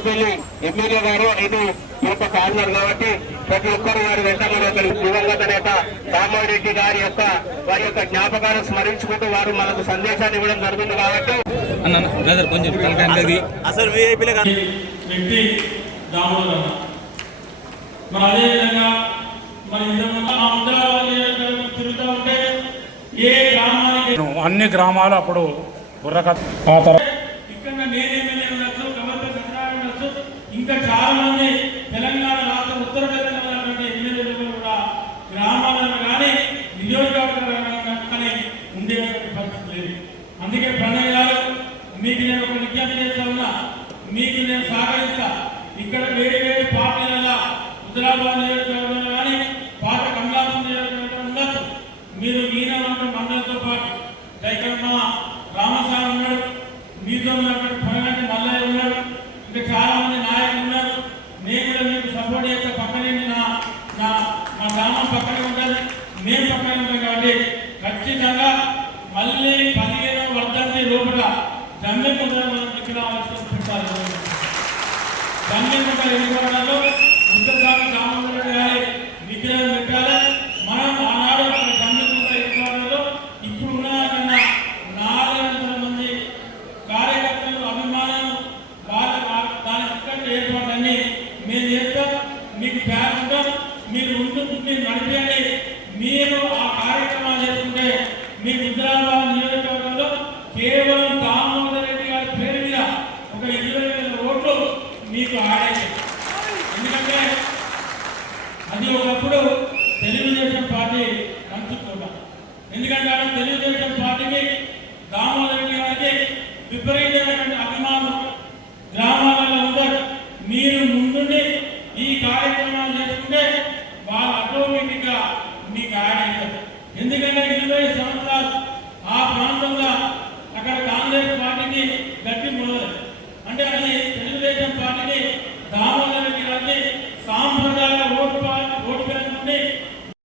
Tadepalli MLA గారు ఇటు ఈ యొక్క కార్నర్ కాబట్టి ప్రతి ఒక్కరు వారి వెంట దివంగత నేత రామ్మోహన్ రెడ్డి గారి యొక్క వారి యొక్క జ్ఞాపకాలను స్మరించుకుంటూ వారు మనకు సందేశాన్ని ఇవ్వడం జరుగుతుంది కాబట్టి అసలు వీఐపీలే వ్యక్తి దామోదర్ మరి అదేవిధంగా మరి తిరుగుతూ ఉంటే ఏ గ్రామానికి అన్ని గ్రామాలు అప్పుడు ఇక్కడ నేను ఎమ్మెల్యే ఉండొచ్చు, గవర్నర్ సత్యనారాయణ ఉండొచ్చు, ఇంకా చాలా మంది తెలంగాణ రాష్ట్ర ఉత్తర తెలంగాణ ఎమ్మెల్యేలు కూడా గ్రామాలను కానీ నియోజకవర్గాలను కానీ ఉండేటువంటి పరిస్థితి లేదు. అందుకే ప్రణయ్ గారు మీకు నేను ఒక విజ్ఞప్తి చేస్తా ఉన్నా, మీకు నేను సహకరిస్తా. ఇక్కడ వేరే వేరే పార్టీల హుజరాబాద్ నియోజకవర్గంలో కానీ పాత కమలాపురం నియోజకవర్గంలో ఉండొచ్చు. మీరు ఈయనవంతం మండలితో పాటు దైకమ్మ రామస్వామి ఉన్నాడు, మీతో ఉన్నటువంటి పొరగంటి మల్లయ్య ఉన్నాడు, ఇంకా చాలా మంది నాయకులు ఉన్నారు. నేను కూడా మీకు సపోర్ట్ చేస్తే పక్కనే మా గ్రామం పక్కనే ఉంటుంది, మేము పక్కనే ఉంటాం. కాబట్టి ఖచ్చితంగా మళ్ళీ 15వ వర్ధంతి లోపల జమ్మికుంట ఇక్కడ పెట్టాలి. జమ్మికుంట ఎన్నికలలో ఉత్తరాంధ్ర రామోహన్ రెడ్డి గారి విగ్రహం పెట్టాలి. మనం ఆనాడు జమ్మికుంట ఎన్నికలలో ఇప్పుడు ఉన్న కన్నా 400 మంది కార్యకర్తలు అభిమానులు దాని చక్కటి ఏర్పాట్లన్నీ మేము చేస్తాం. మీకు బ్యాగ్ ఉంటాం, మీరు ఉంటుంటే నడిపేయండి. మీరు ఆ కార్యక్రమాలు చేసుకుంటే మీ హుజరాబాద్ నియోజకవర్గంలో కేవలం రామ్మోహన్ రెడ్డి గారి పేరు మీద ఒక 20,000 ఓట్లు మీకు ఆడేది. ఎందుకంటే అది ఒకప్పుడు తెలుగుదేశం పార్టీ పంచుకోట. ఎందుకంటే తెలుగుదేశం పార్టీకి రామ్మోహన్ రెడ్డి గారికి విపరీతమైనటువంటి అభిమానం గ్రామాలలో ఉంటారు. మీరు ముందుండి ఈ కార్యక్రమాలు చేసుకుంటే వాళ్ళు ఆటోమేటిక్గా మీకు ఆడేస్తారు. ఎందుకంటే 20 సంవత్సరాలు ఆ ప్రాంతంలో అక్కడ